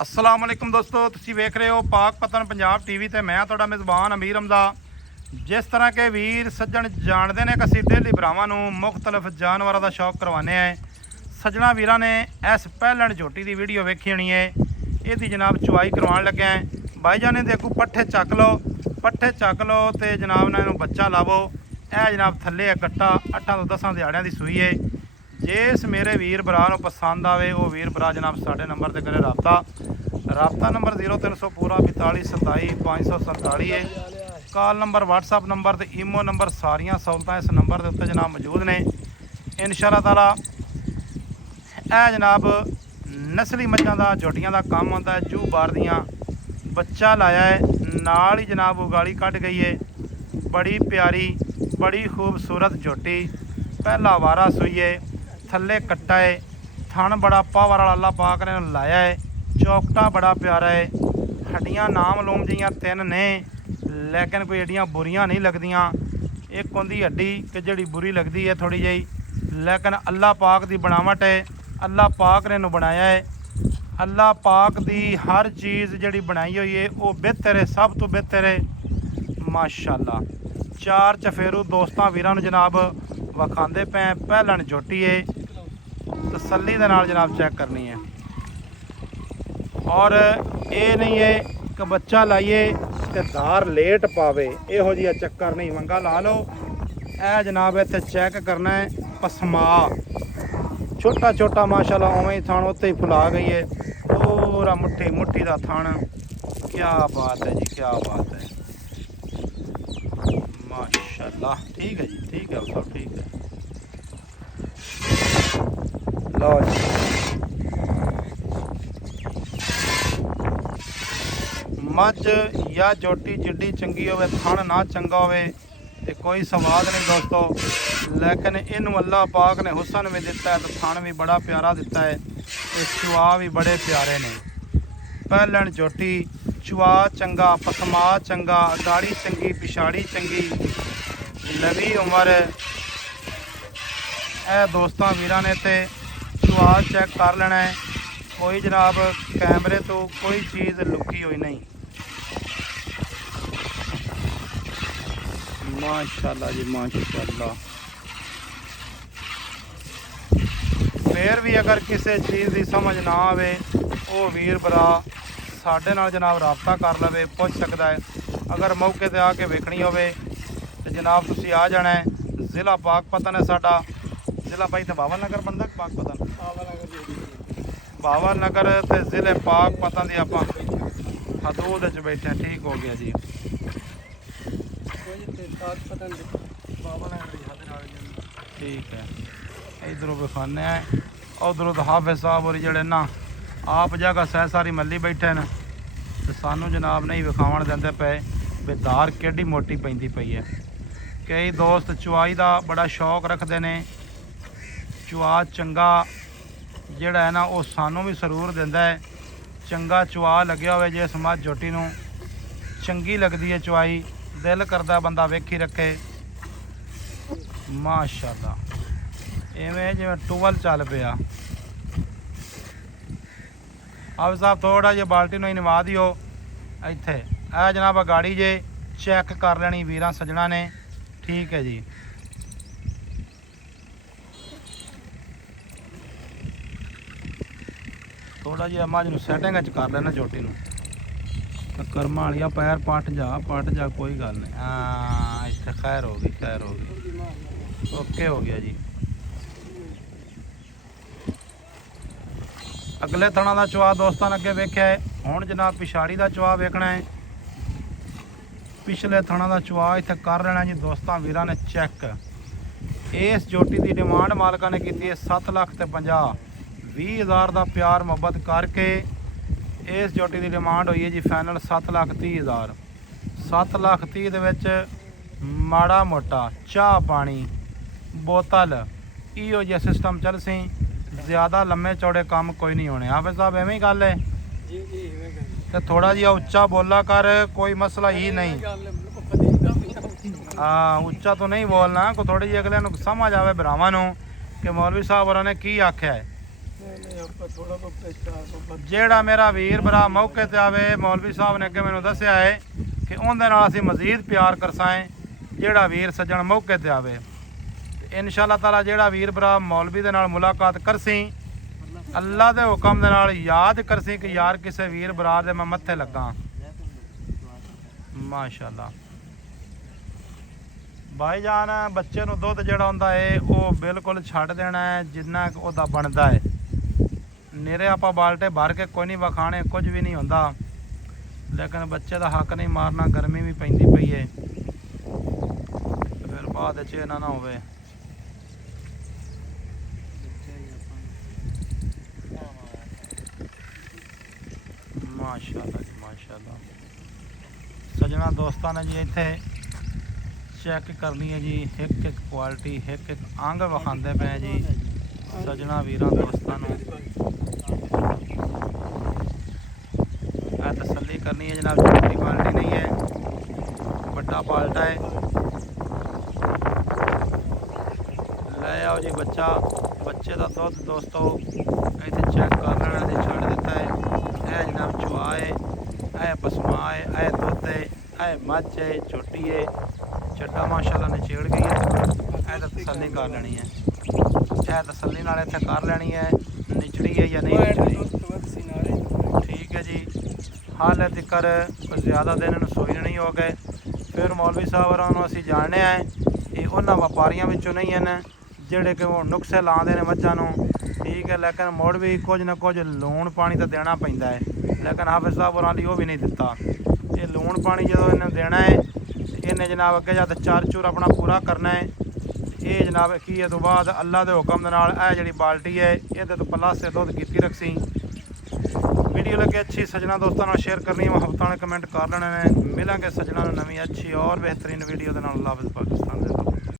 अस्सलाम वालेकुम दोस्तों, तुसी वेख रहे हो पाक पतन पंजाब टीवी ते मैं तुहाडा मेज़बान अमीर हमदा। जिस तरह के वीर सज्जण जानते हैं कि असीं डेली भरावां नूं मुख्तलिफ जानवरों का शौक करवाने हैं। सज्जणा वीरां ने इस पहलण झोटी की वीडियो वेखी होनी है। इहदी जनाब चुवाई करवाउण लगे हैं। भाईजान ने देखो पट्ठे चक लो तो जनाब ने इहनूं बच्चा लावो। यह जनाब थल्ले कट्टा 8 ਤੋਂ 10 ਦਿਹਾੜਿਆਂ ਦੀ ਸੂਈ है। जिस मेरे वीर भरा नूं पसंद आवे वो वीर भरा जनाब साढ़े नंबर से करे राबता नंबर 0300 पूरा 42 27 547 है। कॉल नंबर व्हाट्सअप नंबर तो ईमो नंबर सारिया सहूलतां इस नंबर के उत्ते जनाब मौजूद ने। इंशाअल्लाह ताला यह जनाब नस्ली मझां दा झोटियां दा काम होंदा है। जू बार दियां बच्चा लाया है, नाल ही जनाब उगाली कट गई है। बड़ी प्यारी बड़ी खूबसूरत झोटी, पहला वारा सूई है, थल्ले कट्टा है, थन बड़ा पावर वाला अल्लाह पाक ने लाया है। चौकटा बड़ा प्यारा है, हड्डियां नाम लूम जियां 3 ने, लेकिन कोई एडियां बुरियां नहीं लगदियां। एक होंदी हड्डी कि जिहड़ी बुरी लगती है थोड़ी जी, लेकिन अल्लाह पाक की बनावट है। अल्लाह पाक ने इहनूं बनाया है। अल्लाह पाक की हर चीज़ जिहड़ी बनाई हुई है वो बेहतर है, सब तो बेहतर है माशाअल्लाह। चार चफेरू दोस्तां वीरां नूं जनाब विखांदे पे पहलण झोटी है, तसल्ली दे नाल जनाब चेक करनी है। और ये नहीं है कि बच्चा लाइए तो धार लेट पावे, इहो जिहा चक्कर नहीं। मंगा ला लो, ए जनाब इत्थे चेक करना है। पसमा छोटा छोटा माशाल्लाह उवें ही थान उत्ते ही फुला गई है, पूरा मुट्ठी मुट्ठी का थान। क्या बात है जी, क्या बात है माशाल्लाह। ठीक है जी, ठीक है, सब ठीक है। लो जी, मझ या झोटी जिड्डी चंगी होवे, थन ना चंगा होवे ते कोई स्वाद नहीं दोस्तों। लेकिन इनू अल्लाह पाक ने हुसन भी दिता है तो थन भी बड़ा प्यारा दिता है, ते चुआ भी बड़े प्यारे ने। पहलण झोटी, चुआ चंगा, पसमा चंगा, गाड़ी चंगी, पिछाड़ी चंगी, लवी उम्र। ए दोस्तों वीरां ने ते चुआ चेक कर लेना है। कोई जनाब कैमरे तो कोई चीज़ लुकी हुई नहीं। माशाल्लाह जी माशाल्लाह। फिर भी अगर किसी चीज़ की समझ ना आवे वो वीर भरा साढ़े नाल जनाब राबता कर लवे, पुछ सकता है। अगर मौके पर आके वेखनी होवे तो जनाब तुसी आ जाना है। ज़िला पाक पतन है साडा, ज़िला भाई तो बावल नगर बंदा पाक पतन बावल नगर ते ज़िले पाक पतन की आप हदूद च बैठे। ठीक हो गया जी। ठीक है, इधरों विखाने हैं, उधरों तो हाफिज साहब और जड़े ना आप जगह सह सारी मल्ली बैठे न, तो सानू जनाब नहीं विखावन देंदे पे भी धार केडी मोटी पैंदी पई है। कई दोस्त चुआई का बड़ा शौक रखते हैं। चुआ चंगा जिहड़ा है ना वो सानू भी सरूर दिंदा है। चंगा चुआ लग्या होवे, जिस मझ झोटी नूं चंगी लगती है चुआई, दिल करदा बंदा वेखी रखे माशाल्लाह। इवें जिवें टूवल चल पिया। अब साहब थोड़ा जिहा बाल्टी नूं नवा दिओ इत्थे। ए जनाब गाड़ी जे चेक कर लेनी वीरां सज्जणा ने। ठीक है जी। थोड़ा जिहा मझ नूं सैटिंग च कर लेना झोटी नूं। कर्मा वालिया पैर पट जा कोई गल नहीं। हाँ इत्थे खैर हो गई, खैर हो गई, ओके हो गया जी। अगले थणा का चुआ दोस्तों ने अगे वेख्या है। हुण जनाब पिछाड़ी का चुआ वेखना है। पिछले थणा का चुआ इत्थे कर लेना जी दोस्तों वीरां ने चेक। इस झोटी की डिमांड मालका ने की है 7,50,000। 20,000 का प्यार मुहब्बत करके इस झोटी की डिमांड हुई है जी फाइनल 7,30,000। 7,30,000 दे विच माड़ा मोटा चाह पानी बोतल इहो जिहा सिस्टम चल सी। ज़्यादा लम्मे चौड़े काम कोई नहीं होने। हाफिज़ साहब एवं ही गल है तो थोड़ा जिहा उच्चा बोला कर, कोई मसला ही नहीं। हाँ उच्चा तो नहीं बोलना, को थोड़ी जी अगले समझ आवे भरावां नूं कि मौलवी साहब होरां ने की आख्या है। ਜਿਹੜਾ ਮੇਰਾ ਵੀਰ ਭਰਾ ਮੌਕੇ ਤੇ ਆਵੇ, ਮੌਲਵੀ ਸਾਹਿਬ ਨੇ ਅੱਗੇ ਮੈਨੂੰ ਦੱਸਿਆ ਹੈ ਕਿ ਉਹਦੇ ਨਾਲ ਅਸੀਂ ਮਜ਼ੀਦ ਪਿਆਰ ਕਰਸਾਂ, ਜਿਹੜਾ ਵੀਰ ਸੱਜਣ ਮੌਕੇ ਤੇ ਆਵੇ। ਇਨਸ਼ਾਅੱਲਾ ਤਾਲਾ ਜਿਹੜਾ ਵੀਰ ਭਰਾ ਮੌਲਵੀ ਦੇ ਨਾਲ ਮੁਲਾਕਾਤ ਕਰਸੀ, ਅੱਲਾ ਦੇ ਹੁਕਮ ਦੇ ਨਾਲ ਯਾਦ ਕਰਸੀ ਕਿ ਯਾਰ ਕਿਸੇ ਵੀਰ ਭਰਾ ਦੇ ਮੈਂ ਮੱਥੇ ਲੱਗਾ। ਮਾਸ਼ਾਅੱਲਾ ਭਾਈ ਜਾਨ, ਬੱਚੇ ਨੂੰ ਦੁੱਧ ਜਿਹੜਾ ਹੁੰਦਾ ਹੈ ਉਹ ਬਿਲਕੁਲ ਛੱਡ ਦੇਣਾ ਹੈ ਜਿੰਨਾ ਕੁ ਉਹਦਾ ਬਣਦਾ ਹੈ। ਨਿਰੇ ਆਪਾਂ ਬਾਲਟੇ ਭਰ ਕੇ ਕੋਈ ਨਹੀਂ ਵਖਾਣੇ, ਕੁਝ ਵੀ ਨਹੀਂ ਹੁੰਦਾ, ਲੇਕਿਨ ਬੱਚੇ ਦਾ ਹੱਕ ਨਹੀਂ ਮਾਰਨਾ। ਗਰਮੀ ਵੀ ਪੈਂਦੀ ਪਈ ਹੈ, ਫਿਰ ਬਾਅਦ ਵਿੱਚ ਇਹ ਨਾ ਹੋਵੇ। ਮਾਸ਼ਾਅੱਲਾ ਜੀ ਮਾਸ਼ਾਅੱਲਾ। ਸੱਜਣਾ ਦੋਸਤਾਂ ਨੇ ਜੀ ਇੱਥੇ ਚੈੱਕ ਕਰਨੀ ਹੈ ਜੀ, ਇੱਕ ਇੱਕ ਕੁਆਲਿਟੀ, ਇੱਕ ਇੱਕ ਅੰਗ ਵਿਖਾਉਂਦੇ ਪਏ ਜੀ ਸੱਜਣਾ ਵੀਰਾਂ ਦੋਸਤਾਂ ਨੂੰ। ਇਹ ਤਸੱਲੀ ਕਰਨੀ ਹੈ ਜਨਾਬ, ਛੋਟੀ ਬਾਲਟੀ ਨਹੀਂ ਹੈ, ਵੱਡਾ ਬਾਲਟਾ ਹੈ। ਲੈ ਆਓ ਜੀ ਬੱਚਾ, ਬੱਚੇ ਦਾ ਦੁੱਧ ਦੋਸਤੋ ਇੱਥੇ ਚੈੱਕ ਕਰ ਲੈਣਾ ਜੀ, ਛੱਡ ਦਿੱਤਾ ਹੈ। ਇਹ ਜਨਾਬ ਚੁਆ ਹੈ, ਇਹ ਪਸਮਾ ਹੈ, ਇਹ ਦੁੱਧ ਹੈ, ਇਹ ਮੱਝ ਹੈ, ਛੋਟੀ ਹੈ, ਚੱਡਾ ਮਾਸ਼ਾਅੱਲਾ ਨਿਚੇੜ ਗਈ ਹੈ। ਇਹ ਤਾਂ ਤਸੱਲੀ ਕਰ ਲੈਣੀ ਹੈ, ਇਹ ਤਸੱਲੀ ਨਾਲ ਇੱਥੇ ਕਰ ਲੈਣੀ ਹੈ ਨਿਚੜੀ ਹੈ ਜਾਂ ਨਹੀਂ ਨਿਚੜੀ। ਠੀਕ ਹੈ ਜੀ, ਹਾਲੇ ਤੱਕ ਕੋਈ ਜ਼ਿਆਦਾ ਦਿਨ ਇਹਨੂੰ ਸੋਈ ਨਹੀਂ ਹੋ ਗਏ। ਫਿਰ ਮੌਲਵੀ ਸਾਹਿਬ ਹੋਰਾਂ ਨੂੰ ਅਸੀਂ ਜਾਣਦੇ ਹਾਂ ਇਹ ਉਹਨਾਂ ਵਪਾਰੀਆਂ ਵਿੱਚੋਂ ਨਹੀਂ ਹਨ ਜਿਹੜੇ ਕਿ ਉਹ ਨੁਕਸੇ ਲਾਉਂਦੇ ਨੇ ਮੱਝਾਂ ਨੂੰ। ਠੀਕ ਹੈ, ਲੇਕਿਨ ਮੁੜ ਵੀ ਕੁਝ ਨਾ ਕੁਝ ਲੂਣ ਪਾਣੀ ਤਾਂ ਦੇਣਾ ਪੈਂਦਾ ਹੈ, ਲੇਕਿਨ ਹਾਫਿਜ਼ ਸਾਹਿਬ ਹੋਰਾਂ ਲਈ ਉਹ ਵੀ ਨਹੀਂ ਦਿੱਤਾ। ਇਹ ਲੂਣ ਪਾਣੀ ਜਦੋਂ ਇਹਨੇ ਦੇਣਾ ਹੈ ਇਹਨੇ ਜਨਾਬ ਅੱਗੇ ਜਦ ਚਾਰ ਚੂਰ ਆਪਣਾ ਪੂਰਾ ਕਰਨਾ ਹੈ। ਇਹ ਜਨਾਬ ਕੀ ਹੈ ਤੋਂ ਬਾਅਦ ਅੱਲਾ ਦੇ ਹੁਕਮ ਦੇ ਨਾਲ ਇਹ ਜਿਹੜੀ ਬਾਲਟੀ ਹੈ ਇਹਦੇ ਤੋਂ ਪਲਾਸੇ ਦੁੱਧ ਕੀਤੀ ਰੱਖੀ। ਵੀਡੀਓ ਲੱਗੇ ਅੱਛੀ ਸੱਜਣਾ ਦੋਸਤਾਂ ਨਾਲ ਸ਼ੇਅਰ ਕਰਨੀ ਹੈ, ਮੁਹੱਬਤਾਂ ਨਾਲ ਕਮੈਂਟ ਕਰ ਲੈਣੇ ਨੇ। ਮਿਲਾਂਗੇ ਸੱਜਣਾ ਨੂੰ ਨਵੀਂ ਅੱਛੀ ਔਰ ਬਿਹਤਰੀਨ ਵੀਡੀਓ ਦੇ ਨਾਲ। ਅੱਲਾ ਹਾਫਿਜ਼ ਪਾਕਿਸਤਾਨ ਦੇ।